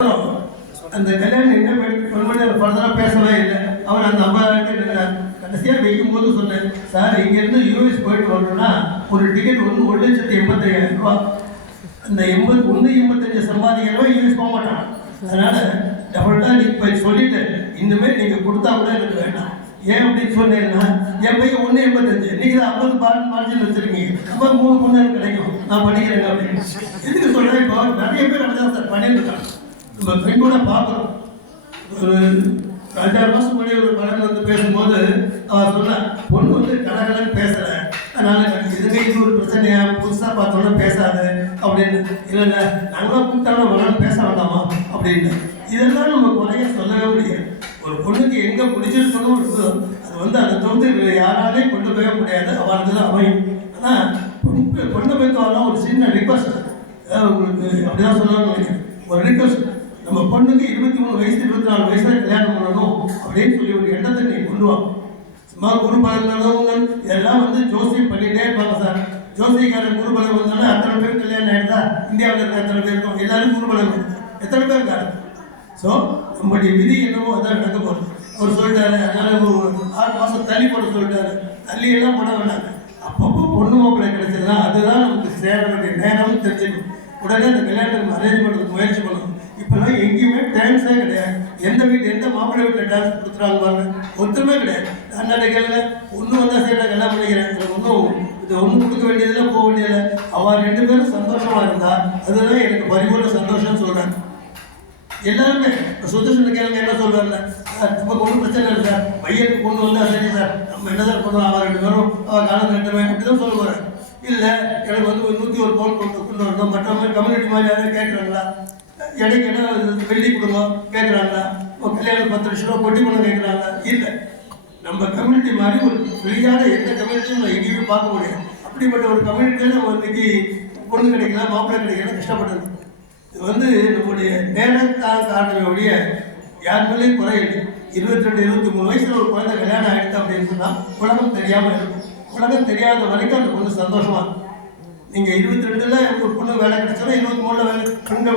அந்த கல்யாணம் என்ன பண்ணி ஃபர்தராக பேசவே இல்லை. அவர் அந்த 50,000 கடைசியாக வைக்கும்போது சொன்னேன், சார் இங்கேருந்து யூஎஸ் போயிட்டு வரணும்னா ஒரு டிக்கெட் வந்து 1,85,000 ரூபா. அந்த 85 சம்பாதிக்கிறவன் யூஎஸ் போக மாட்டான். அதனால் டபுள்டாக நீங்கள் இப்போ சொல்லிட்டு இனிமேல் நீங்கள் கொடுத்தா கூட எனக்கு வேண்டாம். ஏன் அப்படின்னு சொன்னேன்னா, என் பையன் 1,85 நீங்கள் தான் 50 மார்ஜின் வச்சுருக்கீங்க, அப்போ 3 பொண்ணு கிடைக்கும், நான் பண்ணிக்கிறேங்க அப்படின்னு. எதுக்கு சொல்கிறேன், இப்போ நிறைய பேர் அப்படிதான் சார் பண்ணியிருக்காங்க. நம்ம ஃப்ரெண்ட் கூட பார்க்குறோம். ஒரு 5-6 மாதம் முன்னாடி ஒரு படம் வந்து பேசும்போது அவர் சொன்னார், பொண்ணு வந்து கடகடன்னு பேசுகிறேன், அதனால் இதுவே இது ஒரு பிரச்சனையா, புதுசாக பார்த்தோன்னா பேசாது அப்படின்னு. இல்லை நாங்களாம் கூப்பிட்டாலும் வரலான்னு பேச வேண்டாமா அப்படின்னு. இதெல்லாம் நம்ம குறைய சொல்லவே முடியாது. ஒரு பொண்ணுக்கு எங்கே பிடிச்சிருக்கணும் இருக்கோ அது வந்து அதை தவிர்த்து யாராலையும் கொண்டு போக முடியாது, அவளுக்கு தான் அமையும். ஆனால் பொண்ணை போய்த்தவரெல்லாம் ஒரு சின்ன ரிக்வஸ்ட், உங்களுக்கு அப்படிதான் சொல்லணும்னு நினைக்கிறேன். ஒரு ரிக்வஸ்ட், நம்ம பொண்ணுக்கு 23 வயசு 24 வயசுல கல்யாணம் பண்ணணும் அப்படின்னு சொல்லி ஒரு எண்ணத்தை நீ கொண்டு வா. சும்மா குரு பலன் இதெல்லாம் வந்து ஜோசியம் பண்ணிகிட்டே இருப்பாங்க சார். ஜோசியக்காரன் குரு பலம் வந்தாலும் அத்தனை பேர் கல்யாணம் ஆகிடுதா, இந்தியாவில் இருக்க எத்தனை பேர் இருக்கும், எல்லாரும் குரு பலம் எத்தனை பேர் இருக்காரு. ஸோ நம்முடைய விதி என்னவோ அதான் நடக்க போகுது. அவர் சொல்லிட்டாரு, அதனால ஒரு 6 மாதம் தள்ளி போட சொல்லிட்டாரு. தள்ளி எல்லாம் போட வேண்டாங்க. அப்பப்போ பொண்ணு மாப்பிள்ளை கிடைச்சதுன்னா அதுதான் நமக்கு சேர வேண்டிய நேரம்னு தெரிஞ்சுக்கணும். உடனே அந்த கல்யாணம் அரேஞ்ச் பண்ணுறதுக்கு முயற்சி பண்ணணும். இப்போல்லாம் எங்கேயுமே டான்ஸே கிடையாது. எந்த வீட்டு எந்த மாப்பிள்ளை வீட்டில் டான்ஸ் கொடுத்துறாங்க பாருங்க, ஒருத்தருமே கிடையாது. அண்ணன் கேள்வி ஒன்று வந்தால் சரி நான் கல்யாணம் பண்ணிக்கிறேன், எனக்கு ஒன்றும் இது ஒன்றும் கொடுக்க வேண்டியதில்லை, போக வேண்டியதில்லை. அவள் 2 பேரும் சந்தோஷமாக இருந்தால் அதுதான் எனக்கு பரிபூர்ண சந்தோஷம்னு சொல்கிறேன். எல்லாருமே சுதர்ஷன் கேளுங்க என்ன சொல்வார்ல, நமக்கு ஒன்றும் பிரச்சனை இல்லை சார், பையனுக்கு பொண்ணு வந்தால் சரி சார், நம்ம என்ன சார் பண்ணுவோம், அவள் 2 பேரும் அவள் காலம் கட்டுவேன் அப்படி தான் சொல்ல போகிறேன். இல்லை எனக்கு வந்து 101 பவுன் கொண்டு வரணும், மற்றவங்க கம்யூனிட்டி மாதிரி யாரும் கேட்குறாங்களா, இடைக்கு என்ன வெள்ளி கொடுங்க கேட்குறாங்களா, கல்யாணம் 10 லட்ச ரூபா கொட்டி பணம் கேட்குறாங்களா, இல்லை. நம்ம கம்யூனிட்டி மாதிரி ஒரு ஃப்ரீயான எந்த கம்யூனிட்டியும் நம்ம எங்கேயுமே பார்க்க முடியாது. அப்படிப்பட்ட ஒரு கம்யூனிட்டியில் நம்ம இன்னைக்கு பொண்ணு கிடைக்கலாம், மாப்பிள்ளை கிடைக்கலாம் கஷ்டப்பட்டது. இது வந்து நம்முடைய நேரத்தான் காரணங்களுடைய யார் மேலேயும் குறையில்லை. 22, 23 வயசில் ஒரு குழந்தை கல்யாணம் ஆகிடுது அப்படின்னு சொன்னால் உலகம் தெரியாமல் இருக்கும். உலகம் தெரியாத வரைக்கும் அந்த பொண்ணு சந்தோஷமாக இருக்கும். நீங்கள் 22ல் ஒரு பொண்ணு வேலை கிடைச்சாலும் 23ல்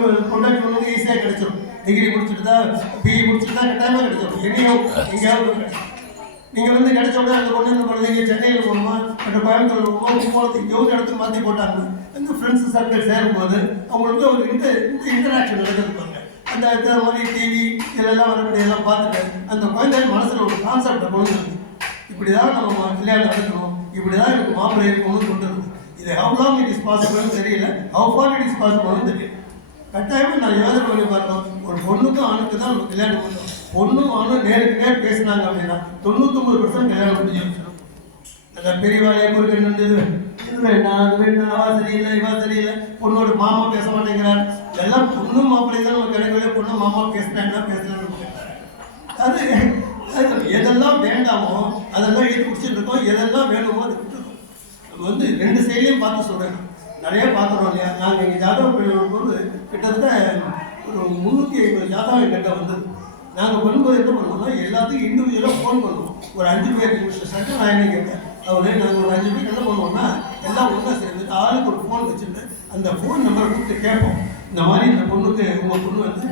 வேலை பொண்ணாட்டி பொண்ணுக்கு ஈஸியாக கிடைச்சிடும். டிகிரி முடிச்சுட்டு தான் பிஇ முடிச்சுட்டு தான் கட்டாயமாக கிடைச்சிடும். எங்கேயாவது கிடைக்கும். நீங்கள் வந்து கிடைச்ச உடனே அந்த பொண்ணு என்ன பண்ணுறீங்க, சென்னையில் போகணுமா மற்ற கோயம்புத்தூர் போகிறது இங்கே ஒரு இடத்துக்கு மாற்றி போட்டாங்க. அந்த ஃப்ரெண்ட்ஸ் சர்க்கிள் சேரும்போது அவங்களுக்கு ஒரு இன்டராக்ஷன் நடந்துருப்பாங்க. அந்த மாதிரி டிவி இதெல்லாம் வரக்கூடியதெல்லாம் பார்த்துட்டு அந்த குழந்தை மனசில் ஒரு கான்செப்டை கொண்டு இருக்கு. இப்படி தான் நம்ம கல்யாணம் நடக்கணும், இப்படி தான் எனக்கு மாப்பிள்ளை இருக்கணும்னு கொண்டு இருக்குது. இது ஹவு லாங் இட் இஸ் பாசிபிள்னு தெரியல, ஹவு ஃபார் இட் இஸ் பாசிபிள்னு தெரியல. கட்டாயமாக நான் யோசனை பண்ணி பார்த்தோம், ஒரு பொண்ணுக்கும் ஆணுக்கு தான் நம்ம கல்யாணம் பண்ணோம். பொண்ணும் ஆணும் நேருக்கு நேர் பேசினாங்க அப்படின்னா 99% கல்யாணம் முடிஞ்சு வச்சிடும். அந்த பெரியவாளைய பொருட்கள் இது வேண்டாம் அது வேண்டாம், அவா சரியில்லை இவா சரியில்லை, பொண்ணோட மாமா பேச மாட்டேங்கிறார், எல்லாம் பொண்ணும் மாப்பிள்ளை தான் நம்ம கிடைக்கவே, பொண்ணு மாமா பேசினா பேசலான்னு அது எதெல்லாம் வேண்டாமோ அதெல்லாம் எழுதி குடிச்சிட்டு இருக்கோம், எதெல்லாம் வேணுமோ அது விட்டுருக்கோம். நம்ம வந்து 2 சைட்லையும் பார்த்து சொல்கிறேன். நிறைய பார்க்குறோம் இல்லையா, நாங்கள் எங்கள் ஜாதகம் போது கிட்டத்தட்ட ஒரு 350 ஜாதகம் எங்கிட்ட வந்தது. நாங்கள் பண்ணும்போது என்ன பண்ணுவோம்னா எல்லாத்துக்கும் இண்டிவிஜுவலாக ஃபோன் பண்ணுவோம். ஒரு 5 பேர் மிஸ்டர் நான் என்ன கேட்டேன், அவரே நாங்கள் ஒரு 5 பேர் என்ன பண்ணுவோம்னா எல்லாம் ஒன்றா சேர்ந்துட்டு ஆளுக்கு ஒரு ஃபோன் வச்சுட்டு அந்த ஃபோன் நம்பரை கூப்பிட்டு கேட்போம். இந்த மாதிரி இந்த பொண்ணுக்கு உங்கள் பொண்ணு வந்து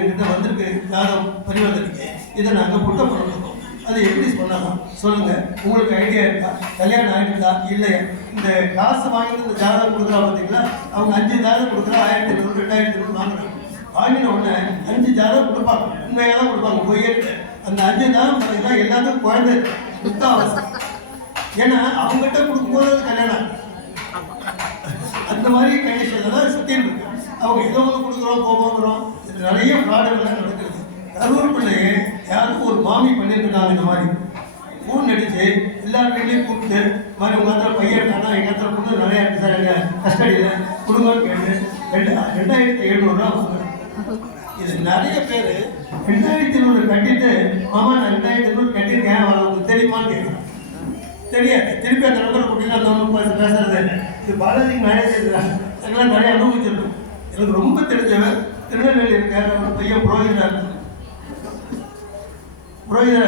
எங்கிட்ட வந்திருக்கு, ஜாதகம் பரிவர்த்தனைக்கு, இதை நாங்கள் புட்ட பண்ணணும், அதை எப்படி சொன்னாலும் சொல்லுங்கள், உங்களுக்கு ஐடியா இருக்கா, கல்யாணம் ஆகிடுதா இல்லையா, இந்த காசு வாங்கிட்டு இந்த ஜாதகம் கொடுக்குறா பார்த்தீங்களா, அவங்க 5 ஜாதகம் கொடுக்குறா 1500 2000 வாங்குறாங்க. வாங்கின உடனே 5 ஜாதகம் கொடுப்பாங்க, உண்மையாக தான் கொடுப்பாங்க, போயிட்டு அந்த 5 ஜாதகம் பார்த்தீங்கன்னா எல்லாத்துக்கும் குழந்தை முத்தாவசம். ஏன்னா அவங்ககிட்ட கொடுக்கும்போது அது கல்யாணம் அந்த மாதிரி கண்டிஷனில் தான் சுற்றின்னு இருக்கு. அவங்க ஏதோ ஒன்று கொடுக்குறோம் போகிறோம், இது நிறைய ஃப்ராடுகள்லாம் நடக்குது. கரூர் பிள்ளையே யாருக்கும் ஒரு மாமி பண்ணியிருக்காங்க. இந்த மாதிரி ஃபோன் அடித்து எல்லார் வீட்லேயும் கூப்பிட்டு மாதிரி உங்கள் இடத்துல பையன் இருக்கானா, எங்கள் இடத்துல பொண்ணு நிறையா இருக்குது சார், எங்கள் கஸ்டடியில் கொடுங்கன்னு கேட்டு 2700 ரூபா வாங்குறேன். இது நிறைய பேர் 2700 கட்டிட்டு மாமா நான் 2700 கட்டியிருக்கேன் அவங்களுக்கு தெரியுமான்னு கேட்குறேன். தெரியாது. திருப்பி அந்த நம்பர் கூட்டினா அந்த ஒன்று பேசுறது இது பாலாஜிக்கு மேரேஜ் இருக்கிறாங்க. அதெல்லாம் நிறைய அனுபவிச்சிருக்கும். எனக்கு ரொம்ப தெரிஞ்சவன் திருநெல்வேலி இருக்கார், அவர் பையன் புரோகிதராக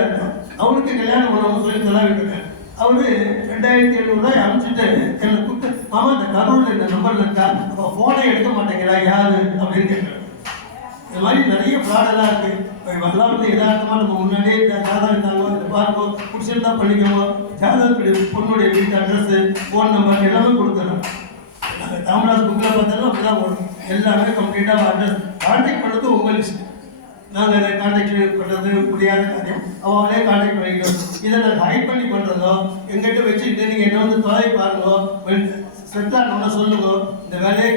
இருக்கும். அவனுக்கு கல்யாணம் பண்ணணும்னு சொல்லி சொல்லாவிட்டு இருக்கேன். அவரு 2700 ரூபாய் அனுப்பிச்சுட்டு என்னை கூப்பிட்டு மாமா இந்த கரூரில் இந்த நம்பரில் இருக்கா, அப்போ ஃபோனை எடுக்க மாட்டேங்கிறா யாரு அப்படின்னு கேட்குறேன். இந்த மாதிரி நிறைய ஃப்ராடெல்லாம் இருக்குது. இதெல்லாம் வந்து யதார்த்தமாக நம்ம முன்னாடியே ஜாதகம் தாங்க இதை பார்ப்போம், பிடிச்சிருந்தா பண்ணிக்குவோம். ஜாதகத்துடைய பொண்ணுடைய வீட்டு அட்ரஸு, ஃபோன் நம்பர் எல்லாமே கொடுத்துறோம். நாங்கள் காமராஜ் புக்கில் பார்த்தாலும் அப்படி தான் வரும். எல்லாமே கம்ப்ளீட்டாக அட்ரஸ் கான்டாக்ட் பண்ணுறது உங்கள் லிஸ்ட். நாங்கள் அதை கான்டாக்ட் பண்ணுறது முடியாத காரியம், அவங்களே கான்டாக்ட் பண்ணிக்கிட்டோம். இதை நாங்கள் ஹைட் பண்ணி பண்ணுறதோ எங்கிட்ட வச்சுக்கிட்டு நீங்கள் என்ன வந்து தொலை பாருங்கோ, செட்டானோட சொல்லுங்க. இந்த வேலையை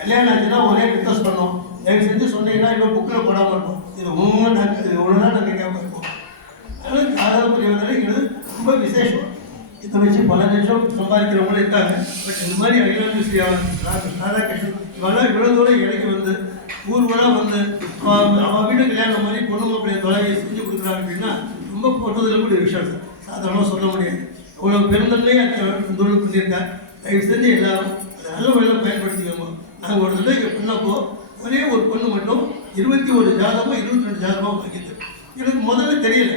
கல்யாணம் ஆச்சுன்னா ஒரே ரிக்வஸ்ட் பண்ணோம், தயவு செஞ்சு சொன்னீங்கன்னா இன்னும் புக்கில் போடாமல் இருக்கும். இது உண்மை நாங்கள் இவ்வளோதான் நாங்கள் கேட்போம். அதனால் ஜாதக பரிவர்த்தனைங்கிறது ரொம்ப விசேஷம். இதை வச்சு பல லட்சம் சம்பாதிக்கிறவங்களும் இருக்காங்க. பட் இந்த மாதிரி ராதாகிருஷ்ணன் இவெல்லாம் இவ்வளோ தூரம் இடைக்கு வந்து ஊர்வலாக வந்து அவன் வீட்டு கல்யாணம் மாதிரி பொண்ணு மாப்பிள்ளைய தொலைவை செஞ்சு கொடுக்குறாங்க அப்படின்னா ரொம்ப போட்டதில் கூட விஷயம் சார், சாதாரணமாக சொல்ல முடியாது. அவ்வளோ பெருந்தன்மையே தொழில் பண்ணியிருக்காங்க. தயவு செஞ்சு எல்லாரும் அதை நல்ல வழியில் பயன்படுத்திக்கோங்க. நாங்கள் ஒரு தடவை இங்கே பண்ணப்போ ஒரே ஒரு பொண்ணு மட்டும் 21 ஜாதகமாக 22 ஜாதகமாக வாங்கிது. எனக்கு முதல்ல தெரியல.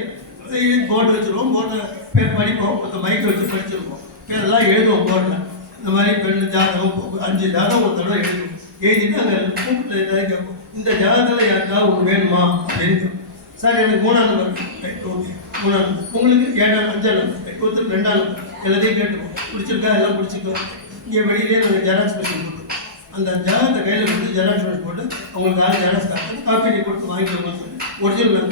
போர்டு வச்சுருவோம், போர்டில் பேர் படிப்போம், மொத்த மைக்கை வச்சு படிச்சிருப்போம், பேரெல்லாம் எழுதுவோம் போர்டில். இந்த மாதிரி பெண்ணு ஜாதகம் 5 ஜாதகம் ஒரு தடவை எழுதுவோம். எழுதிட்டு அங்கே கூப்பிட்டு எதாவது கேட்போம், இந்த ஜாதகத்தில் யாருக்காவது ஒன்று வேணுமா அப்படின்னு. சார் எனக்கு 3ஆம் நம்பர், ரைட் ஓகே 3ஆம் நம்பர், உங்களுக்கு 7ஆம் 5ஆம் நம்பர், ரைட் ஒருத்தர் 2ஆம் நம்பர், எல்லாத்தையும் கேட்டுப்போம். பிடிச்சிருக்கா எல்லாம் பிடிச்சிக்கோ. இங்கே வெளியிலே நாங்கள் ஜெராக்ஸ் மிஷின் போட்டு அந்த ஜாதகத்தை கையில் கொடுத்து ஜெராக்ஸ் மிஷின் போட்டு அவங்களுக்கு ஆள் ஜெராக்ஸ் காட்டு காப்பி கொடுத்து வாங்கிக்கோங்க சொல்லி ஒரிஜினல்.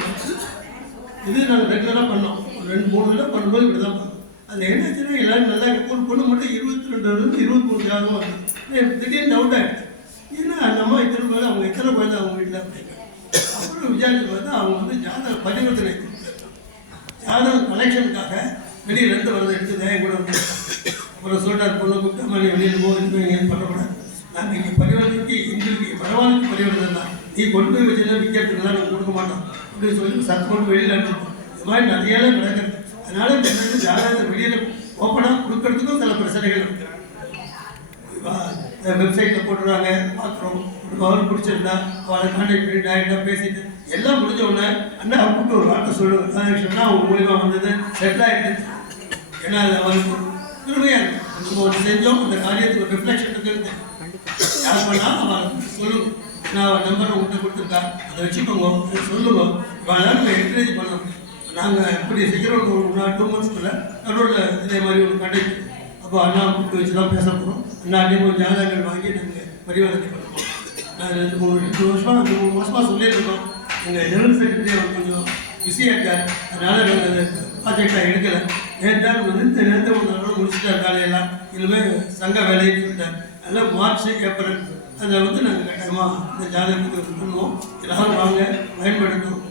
இது நாங்கள் ரெகுலராக பண்ணோம். ஒரு 2-3 தடவை பண்ணும்போது இப்படி தான் பண்ணோம். அதில் என்னாச்சுன்னா எல்லாரும் நல்லா ஒரு பொண்ணு மட்டும் 22 23 ஜாதகம் வந்து எனக்கு திடீர்னு டவுட் ஆகிடுச்சு. ஏன்னா அந்த அம்மா இத்தனை பேர் அவங்க எத்தனை குழந்தை அவங்க வீட்டில் அப்படிங்க. அப்புறம் விசாரிச்சு பார்த்தா அவங்க வந்து ஜாதக பரிவர்த்தனை ஜாதக கலெக்ஷனுக்காக வெளியிலேருந்து வரதை எடுத்து தயம் கூட வந்து அப்புறம் சொல்லிட்டார், பொண்ணு கூப்பிட்டு மாதிரி வெளியில் போக எங்கேயும் பண்ணக்கூடாது, நாங்கள் இங்கே பரிவர்த்தனைக்கு எங்களுக்கு பரவாயில்லைக்கு பரிவர்த்தனை தான், நீ கொண்டு போய் வச்சுருந்தா விற்கிறதுக்குலாம் நாங்கள் கொடுக்க மாட்டோம் அப்படின்னு சொல்லி சத்தம் வெளியில் அனுப்பிச்சோம். இது மாதிரி நிறையெல்லாம் நடக்குது. அதனால இந்த ஜாதகத்தை வெளியில் ஓப்பனாக கொடுக்கறதுக்கும் சில பிரச்சனைகள் இருக்குது. வெப்சைட்டில் போட்டுருவாங்க, பார்க்குறோம், அவருக்கு பிடிச்சிருந்தா அவரை கான்டாக்ட் பண்ணி டைரெக்டாக பேசிட்டு எல்லாம் முடிஞ்ச உடனே அண்ணா கூப்பிட்டு ஒரு வார்த்தை சொல்லுவாங்க, கனெக்ஷன்னா அவங்க மூலியமாக வந்தது செட்டில் ஆகிடுச்சு. ஏன்னா அது அவருக்கு திருமையாக இருக்கும். நம்ம ஒன்று செஞ்சோம், அந்த காரியத்துக்கு ஒரு ரிஃப்ளெக்ஷன் இருக்குன்னு யார் பண்ணால் அவன் சொல்லுங்க, நான் அவன் நம்பரை உங்கள்கிட்ட கொடுத்துருக்கா, அதை வச்சுக்கோங்க, சொல்லுங்க, இவெல்லாம் நம்ம என்கரேஜ் பண்ணோம். நாங்கள் எப்படி சீக்கிரம் ஒரு 2 மந்த்ஸ்க்குள்ளே நடுவில் இதே மாதிரி ஒரு கான்டாக்ட் அப்போ அண்ணா கூப்பிட்டு வச்சு தான் பேச போகிறோம். அண்ணாட்டையும் ஒரு ஜாதகங்கள் வாங்கி நாங்கள் பரிவர்த்தனை பண்ணுவோம். நாங்கள் 2 வருஷமாக சொல்லியிருக்கோம். எங்கள் ஜெனரல் செக்ரட்டரி அவர் கொஞ்சம் பிஸியாக இருக்கார், அதனால் நாங்கள் அதை ப்ராஜெக்டாக எடுக்கலை. நேற்று வந்து இந்த நேரத்தை ஒரு நாள் முடிச்சுட்டார் வேலையெல்லாம், இனிமேல் சங்க வேலைன்னு சொல்லிட்டார். அதனால் மார்ச் ஏப்ரல் அதில் வந்து நாங்கள் கட்டாயமாக இந்த ஜாதகத்துக்கு பண்ணுவோம். எல்லாரும் வாங்க, பயன்படுத்தும்.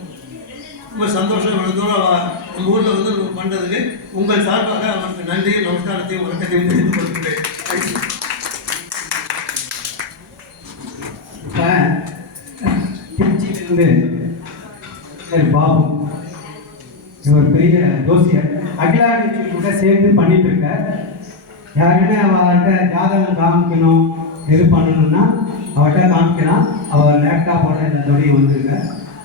ரொம்ப சந்தோஷம். இவ்வளோ தூரம் நம்ம ஊரில் வந்து நம்ம பண்ணுறதுக்கு உங்கள் சார்பாக அவருக்கு நன்றியும் நமஸ்காரத்தையும் வணக்கத்தையும் தெரிவித்துக் கொள்கிறேன். திருச்சியிலிருந்து பாபு இவர் பெரிய ஜோசியர், அகிலாண்டி கூட சேர்ந்து பண்ணிட்டு இருக்க. யாருன்னா அவர்கிட்ட ஜாதகம் காமிக்கணும், எது பண்ணணும்னா அவர்கிட்ட காமிக்கலாம். அவர் லேப்டாப்போட இந்த தொழில் வந்துருக்க,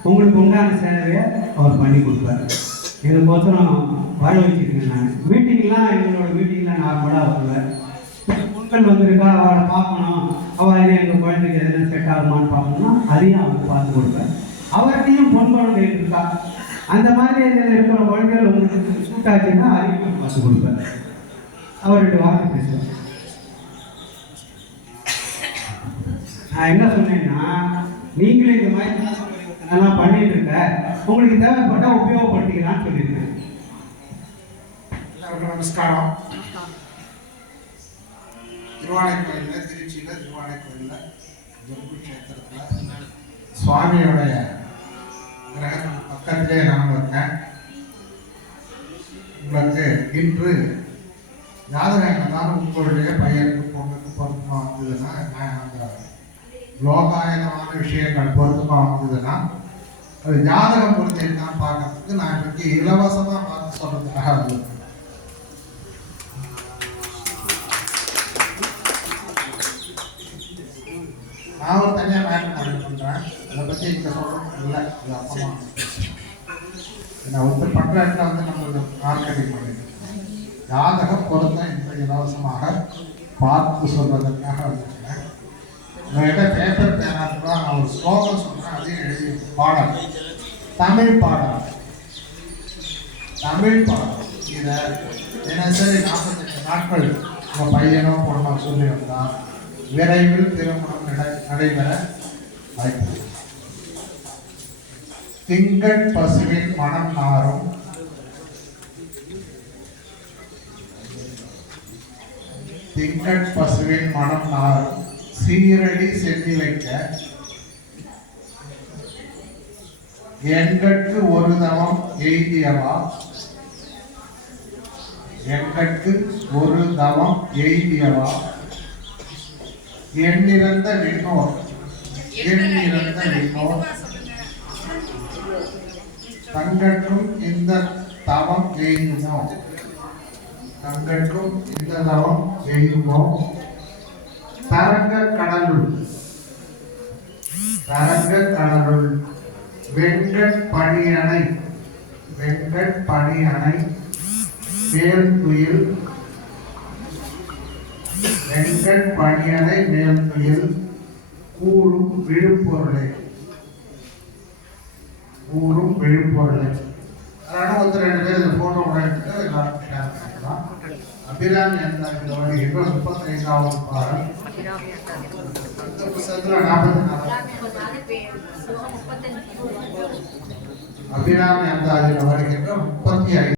உங்களுக்கு உண்டான சேவையை அவர் பண்ணி கொடுப்பார். இதுக்கோசரம் வர வச்சுருக்கேன். நான் மீட்டிங்லாம் எங்களோட மீட்டிங்லாம் நார்மலாக வருவேன். பொண்கள் வந்திருக்கா, அவரை பார்க்கணும், அவள் எங்கள் குழந்தைக்கு எதுனா செட் ஆகுமான்னு பார்க்கணும்னா அதையும் அவருக்கு பார்த்து கொடுப்பேன். அவர்கிட்டையும் பொன் குழந்தைகள் இருக்கா, அந்த மாதிரி இருக்கிற குழந்தைகள் உங்களுக்கு சூட் ஆச்சுன்னா அதையும் பார்த்து கொடுப்பேன். அவர்கிட்ட வார்த்தை பேசுவேன். நான் என்ன சொன்னேன்னா, நீங்களும் இந்த மாதிரி நல்லா பண்ணிட்டு இருக்க, உங்களுக்கு தேவைப்பட்டால் உபயோகப்படுத்திக்கலான்னு சொல்லியிருக்கேன். எல்லாருக்கும் நமஸ்காரம். திருவானை கோயிலில், திருச்சியில் திருவானை கோயிலில் ஜம்பு கஷேத்திரத்தில் சுவாமியோடைய கிரகத்துக்கு பக்கத்திலே நான் இருக்கேன். உங்களுக்கு இன்று ஜாதகம் என்னதான் உங்களுடைய பையனுக்கு பொண்ணுக்கு பொருத்தமாக வந்ததுன்னா, அந்த லோகாயனமான விஷயங்கள் பொருத்தமாக வந்ததுன்னா அது ஜாதகம் பொருத்திருக்கான்னு பார்க்கறதுக்கு நான் இன்னைக்கு இலவசமாக பார்த்து சொல்றதுக்காக வந்திருக்கேன். நான் ஒரு தனியாக மேட்ரு பண்ணிட்டு பண்ணுறேன், அதை பற்றி இங்கே சொல்கிறது இல்லை. அது அப்பமா நான் ஒருத்தர் பண்ணுற இடத்துல வந்து நம்ம மார்க்கெட்டிங் பண்ணிட்டு ஜாதகம் பொருத்தம் இந்த இலவசமாக பார்த்து சொல்வதற்காக வந்திருக்கேன். உங்கள்கிட்ட பேப்பர் பேனா கூட நான் ஒரு ஸ்லோகம் சொல்கிறேன், அதே எல்லாத்தையும் எழுதி பாடம், தமிழ் பாடம், தமிழ் பாடம். இதை தினசரி 48 நாட்கள் உங்கள் பையனோ பொண்ணோ சொல்லி வந்தால் விரைவில் திருமணம் நடைபெற வாய்ப்பு. திங்கள் பசுவின் மனம் நாரும், திங்கள் பசுவின் மனம் நாரும், சீரடி சென்னி வைக்க எங்கட்கு ஒரு தவம் எய்தியவா, எங்கட்கு ஒரு தவம் எய்தியவா, எண்ணிறந்த விண்ணோர், எண்ணிறந்த விண்ணோர் தங்கட்கும் இந்த தவம் எய்துமோ, தங்கட்கும் இந்த தவம் எய்துமோ, தரங்க கடலுள், தரங்க கடலுள் வெங்கட் பணியணை, வெங்கட் பணியணை மேல் துயில், வெங்கட் பணியணை மேல் துயில் கூறும் விழுப்பொருளை, கூறும் விழுப்பொருளை. அதனால ஒருத்தர் 2 பேர் இந்த போட்டோ எடுத்துட்டு எல்லாரும் ஷேர் பண்ணிக்கலாம். அபிராமி அந்த 35வது பாடல் அந்த புத்தகத்துல 44. அபிராமி அந்த வருகின்ற 35